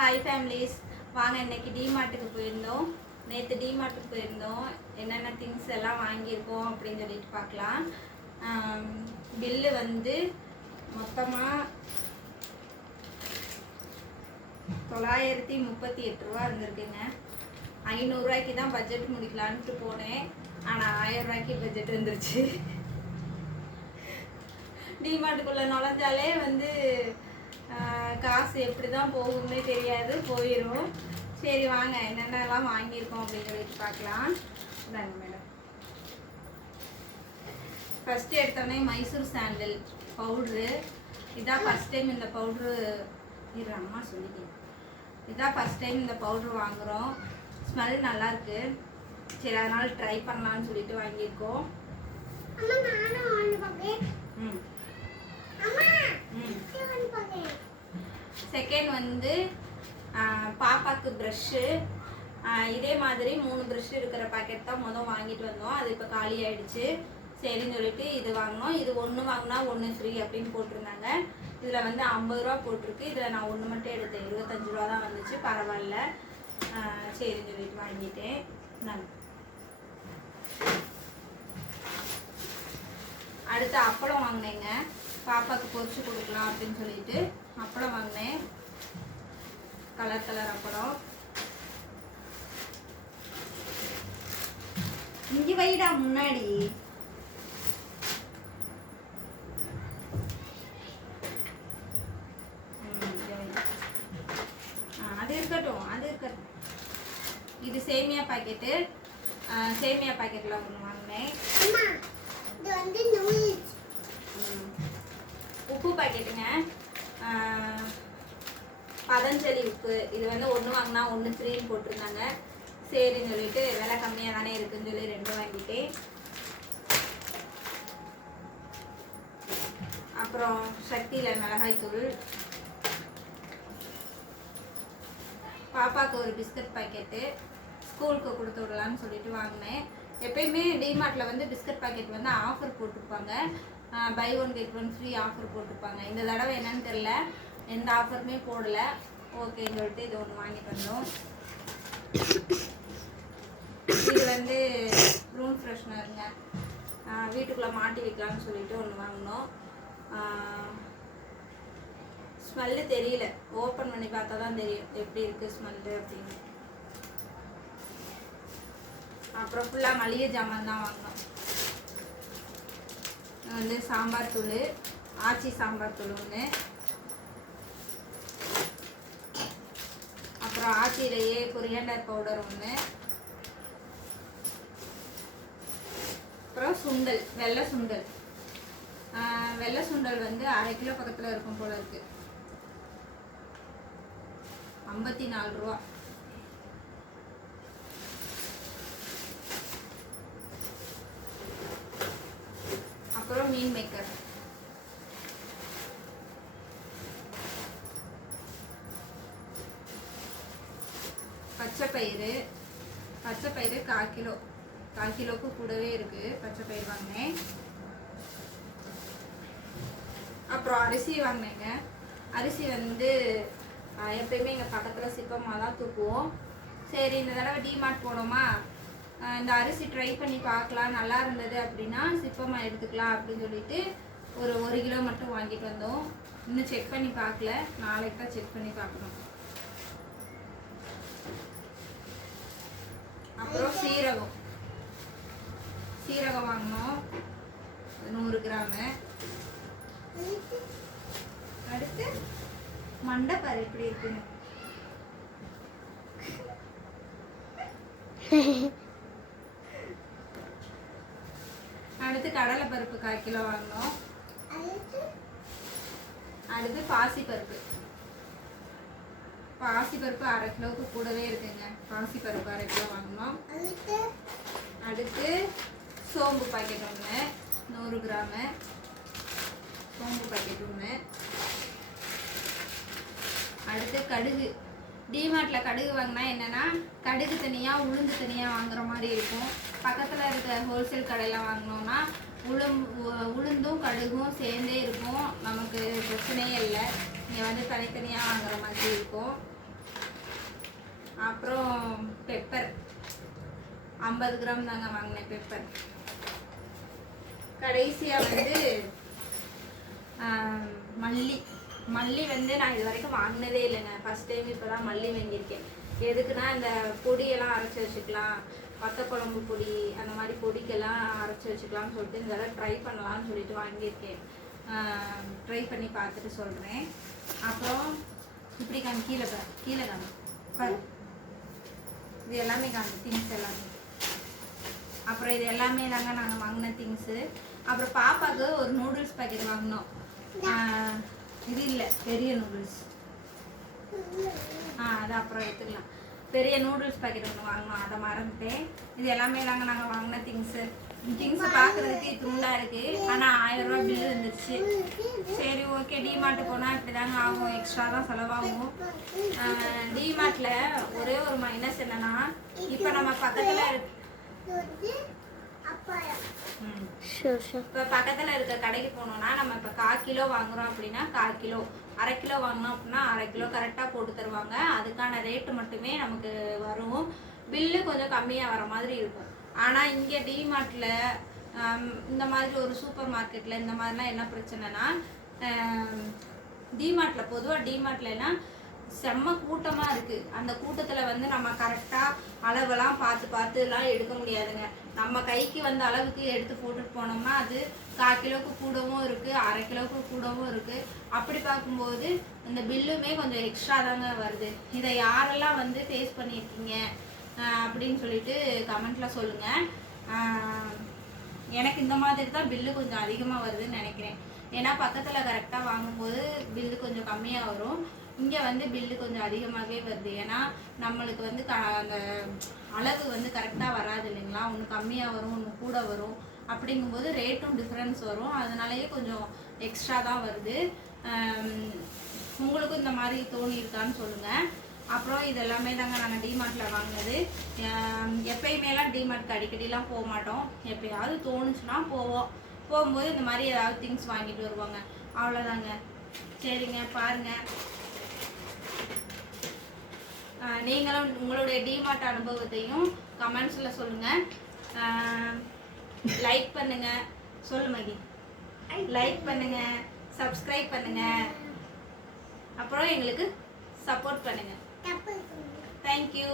Hi families, வாங்க இன்னைக்கு டிமார்ட்டுக்கு போயிருந்தோம். நேற்று டிமார்ட்டுக்கு போயிருந்தோம். என்னென்ன திங்ஸ் எல்லாம் வாங்கியிருக்கோம் அப்படின்னு சொல்லிட்டு பார்க்கலாம். பில்லு வந்து மொத்தமாக 938 ரூபா இருந்திருக்குங்க. 500 ரூபாய்க்கு தான் பட்ஜெட் முடிக்கலான்ட்டு போனேன். ஆனால் 1000 ரூபாய்க்கு பட்ஜெட் வந்துருச்சு. டிமார்ட்டுக்குள்ளே நுழைஞ்சாலே வந்து காசு எப்படி தான் போகும்னே தெரியாது, போயிடும். சரி வாங்க என்னென்னலாம் வாங்கியிருக்கோம் அப்படின்னு சொல்லிட்டு பார்க்கலாம். தாங்க மேடம், ஃபஸ்ட்டு எடுத்தோடனே மைசூர் சாண்டில் பவுட்ரு. இதான் ஃபஸ்ட் டைம் இந்த பவுட்ரு அம்மா சொல்லிட்டேன். இதான் ஃபஸ்ட் டைம் இந்த பவுட்ரு வாங்குகிறோம். ஸ்மெல் நல்லாயிருக்கு. சரி அதனால் ட்ரை பண்ணலான்னு சொல்லிட்டு வாங்கியிருக்கோம். செகண்ட் வந்து பாப்பாவுக்கு ப்ரஷ்ஷு. இதே மாதிரி 3 ப்ரஷ் இருக்கிற பேக்கெட் தான் வாங்கிட்டு வந்தோம். அது இப்போ காலி ஆகிடுச்சு. சரின்னு சொல்லிட்டு இது வாங்கினோம். இது ஒன்று வாங்கினா 1 ஃப்ரீ அப்படின்னு போட்டிருந்தாங்க. இதில் வந்து 50 ரூபா போட்டிருக்கு. இதில் நான் 1 மட்டும் எடுத்தேன். 25 ரூபா தான் வந்துச்சு, பரவாயில்ல. சரின்னு சொல்லிட்டு வாங்கிட்டேன். நான் அடுத்து அப்பளம் வாங்கினேங்க. பாப்பாவுக்கு பொரிச்சு கொடுக்கலாம் அப்படின்னு சொல்லிட்டு அப்பளம் வாங்கினேன். கலர் கலர் அப்பளம். இங்கே வைடா முன்னாடி. அது இருக்கட்டும், அது இருக்கட்டும். இது சேமியா பாக்கெட்டு. சேமியா பாக்கெட்டில் ஒன்று வாங்கினேன். உப்பு பாக்கெட்டுங்க. பதஞ்சலி உப்பு. இது வந்து 1 வாங்கினா 1 ஃப்ரீன்னு போட்டிருந்தாங்க. சரின்னு சொல்லிட்டு விலை கம்மியாக தானே இருக்குன்னு சொல்லி 2 வாங்கிட்டேன். அப்புறம் சக்தியில் மிளகாய் தூள். பாப்பாவுக்கு ஒரு பிஸ்கட் பாக்கெட்டு ஸ்கூலுக்கு கொடுத்து விடலான்னு சொல்லிட்டு வாங்கினேன். எப்பயுமே டிமார்ட்டில் வந்து பிஸ்கட் பாக்கெட் வந்து ஆஃபர் போட்டிருப்பாங்க. பை 1 get 1 ஃப்ரீ ஆஃபர் போட்டிருப்பாங்க. இந்த தடவை என்னன்னு தெரில, எந்த ஆஃபருமே போடலை. ஓகேன்னு சொல்லிட்டு இது ஒன்று வாங்கிட்டு வந்தோம். இது வந்து ரூம் ஃப்ரெஷ்னருங்க. வீட்டுக்குள்ளே மாட்டி வைக்கலான்னு சொல்லிட்டு ஒன்று வாங்கினோம். ஸ்மெல்லு தெரியல, ஓப்பன் பண்ணி பார்த்தா தான் தெரியும் எப்படி இருக்குது ஸ்மெல்லு அப்படின்னு. அப்புறம் ஃபுல்லாக மளிகை ஜாமான் தான் வாங்கினோம். வந்து சாம்பார் தூள், ஆச்சி சாம்பார் தூள் ஒன்று. அப்புறம் ஆச்சியிலேயே கொரியாண்டர் பவுடர் ஒன்று. அப்புறம் சுண்டல், வெள்ளை சுண்டல். வெள்ளை சுண்டல் வந்து 1/2 கிலோ பக்கத்தில் இருக்கும் போல இருக்கு. 54 ரூபா. அப்புறம் மீன் மேக்கர். பச்சைப்பயிறு. பச்சைப்பயிறு 1/4 கிலோ. 1/4 கிலோவுக்கு கூடவே இருக்குது. பச்சைப்பயிறு வாங்கினேன். அப்புறம் அரிசி வாங்கினேங்க. அரிசி வந்து எப்பயுமே எங்கள் பக்கத்தில் சிப்பமாக தான் தூக்குவோம். சரி இந்த தடவை டிமார்ட் போனோமா, இந்த அரிசி ட்ரை பண்ணி பார்க்கலாம், நல்லா இருந்தது அப்படின்னா சிப்பமாக எடுத்துக்கலாம் அப்படின்னு சொல்லிட்டு ஒரு 1 கிலோ மட்டும் வாங்கிட்டு வந்தோம். இன்னும் செக் பண்ணி பார்க்கல, நாளைக்கு தான் செக் பண்ணி பார்க்கணும். அப்புறம் சீரகம். சீரகம் வாங்கினோம் 100 கிராமு. அடுத்து மண்டைப்பாரு எப்படி இருக்குன்னு. அடுத்து கடலைப்பருப்பு 1/4 கிலோ வாங்கினோம். அடுத்து பாசிப்பருப்பு. பாசிப்பருப்பு 1/2 கிலோவுக்கு கூடவே இருக்குங்க. பாசிப்பருப்பு 1/2 கிலோ வாங்கினோம். அடுத்து சோம்பு பாக்கெட் ஒன்று 100 கிராமு. சோம்பு பாக்கெட் ஒன்று. அடுத்து கடுகு. டிமார்ட்டில் கடுகு வாங்கினா என்னென்னா, கடுகு தனியாக உளுந்து தனியாக வாங்குற மாதிரி இருக்கும். பக்கத்தில் இருக்க ஹோல்சேல் கடையில் வாங்கினோன்னா உளுந்தும் கடுகும் சேர்ந்தே இருக்கும். நமக்கு பிரச்சனையே இல்லை. இங்கே வந்து தனித்தனியாக வாங்குற மாதிரி இருக்கும். அப்புறம் பெப்பர் 50 கிராம் தாங்க வாங்கினேன் பெப்பர். கடைசியாக வந்து மல்லி வந்து நான் இது வரைக்கும் வாங்கினதே இல்லைங்க. ஃபஸ்ட் டைம் இப்போ தான் மல்லி வாங்கியிருக்கேன். எதுக்குன்னா இந்த பொடியெல்லாம் அரைச்சி வச்சுக்கலாம், வத்த குழம்பு பொடி அந்த மாதிரி பொடிக்கெல்லாம் அரைச்சி வச்சுக்கலாம்னு சொல்லிட்டு இந்த தடவை ட்ரை பண்ணலாம்னு சொல்லிட்டு வாங்கியிருக்கேன். ட்ரை பண்ணி பார்த்துட்டு சொல்கிறேன். அப்புறம் இப்படி கீழே காமி இது எல்லாமே காமி திங்ஸ் எல்லாமே. அப்புறம் இது எல்லாமே தாங்க நாங்கள் வாங்கின திங்ஸு. அப்புறம் பாப்பாவுக்கு ஒரு நூடுல்ஸ் பாக்கெட் வாங்கினோம். இது இல்லை, பெரிய நூடுல்ஸ். அது அப்புறம் எடுத்துக்கலாம். பெரிய நூடுல்ஸ் பாக்கெட் ஒன்று வாங்கினோம், அதை மறந்துட்டேன். இது எல்லாமே தாங்க நாங்கள் வாங்கின திங்ஸு பார்க்குறதுக்கு துண்டாக இருக்குது. ஆனால் 1000 ரூபா பில்லு வந்துருச்சு. சரி ஓகே, டிமார்ட்டு போனால் இப்படி தாங்க ஆகும், எக்ஸ்ட்ரா தான் செலவாகும். டிமார்ட்டில் ஒரே ஒரு மைனஸ் என்னென்னா, இப்போ நம்ம பக்கத்தில் இப்போ பக்கத்தில் இருக்க கடைக்கு போனோம்னா நம்ம இப்போ 1/4 கிலோ வாங்குகிறோம் அப்படின்னா 1/4 கிலோ, 1/2 கிலோ வாங்கினோம் அப்படின்னா 1/2 கிலோ கரெக்டாக போட்டு தருவாங்க. அதுக்கான ரேட்டு மட்டுமே நமக்கு வரும். பில்லு கொஞ்சம் கம்மியாக வர மாதிரி இருக்கும். ஆனால் இங்கே டிமார்ட்டில் இந்த மாதிரி ஒரு சூப்பர் மார்க்கெட்டில் இந்த மாதிரிலாம் என்ன பிரச்சனைனா, டிமார்ட்டில் பொதுவாக டிமார்ட்லலாம் செம்ம கூட்டமாக இருக்குது. அந்த கூட்டத்தில் வந்து நம்ம கரெக்டாக அளவெல்லாம் பார்த்துலாம் எடுக்க முடியாதுங்க. நம்ம கைக்கு வந்த அளவுக்கு எடுத்து போட்டுட்டு போனோம்னா அது 1/4 கிலோவுக்கு கூடவும் இருக்குது, 1/2 கிலோவுக்கு கூடவும் இருக்குது. அப்படி பார்க்கும்போது இந்த பில்லுமே கொஞ்சம் எக்ஸ்ட்ரா தாங்க வருது. இதை யாரெல்லாம் வந்து ஃபேஸ் பண்ணியிருக்கீங்க அப்படின்னு சொல்லிட்டு கமெண்ட்டில் சொல்லுங்கள். எனக்கு இந்த மாதிரி தான் பில்லு கொஞ்சம் அதிகமாக வருதுன்னு நினைக்கிறேன். ஏன்னா பக்கத்தில் கரெக்டாக வாங்கும்போது பில்லு கொஞ்சம் கம்மியாக வரும். இங்கே வந்து பில்லு கொஞ்சம் அதிகமாகவே வருது. ஏன்னா நம்மளுக்கு வந்து அந்த அளவு வந்து கரெக்டாக வராது இல்லைங்களா. ஒன்று கம்மியாக வரும், ஒன்று கூட வரும். அப்படிங்கும்போது ரேட்டும் டிஃப்ரென்ஸ் வரும். அதனாலேயே கொஞ்சம் எக்ஸ்ட்ரா தான் வருது. உங்களுக்கும் இந்த மாதிரி தோணியிருக்கான்னு சொல்லுங்கள். அப்புறம் இது எல்லாமே தாங்க நாங்கள் டிமார்ட்டில் வாங்கினது. எப்பயுமேலாம் டிமார்ட்க்கு அடிக்கடிலாம் போக மாட்டோம். எப்போயாவது தோணுச்சுன்னா போகும்போது இந்த மாதிரி ஏதாவது திங்ஸ் வாங்கிட்டு வருவாங்க. அவ்வளோதாங்க. சரிங்க, பாருங்கள். நீங்களும் உங்களுடைய டிமார்ட் அனுபவத்தையும் கமெண்ட்ஸில் சொல்லுங்கள். லைக் பண்ணுங்கள். சொல்லு மகி. லைக் பண்ணுங்கள், சப்ஸ்கிரைப் பண்ணுங்கள், அப்புறம் எங்களுக்கு சப்போர்ட் பண்ணுங்கள். தேங்க்யூ.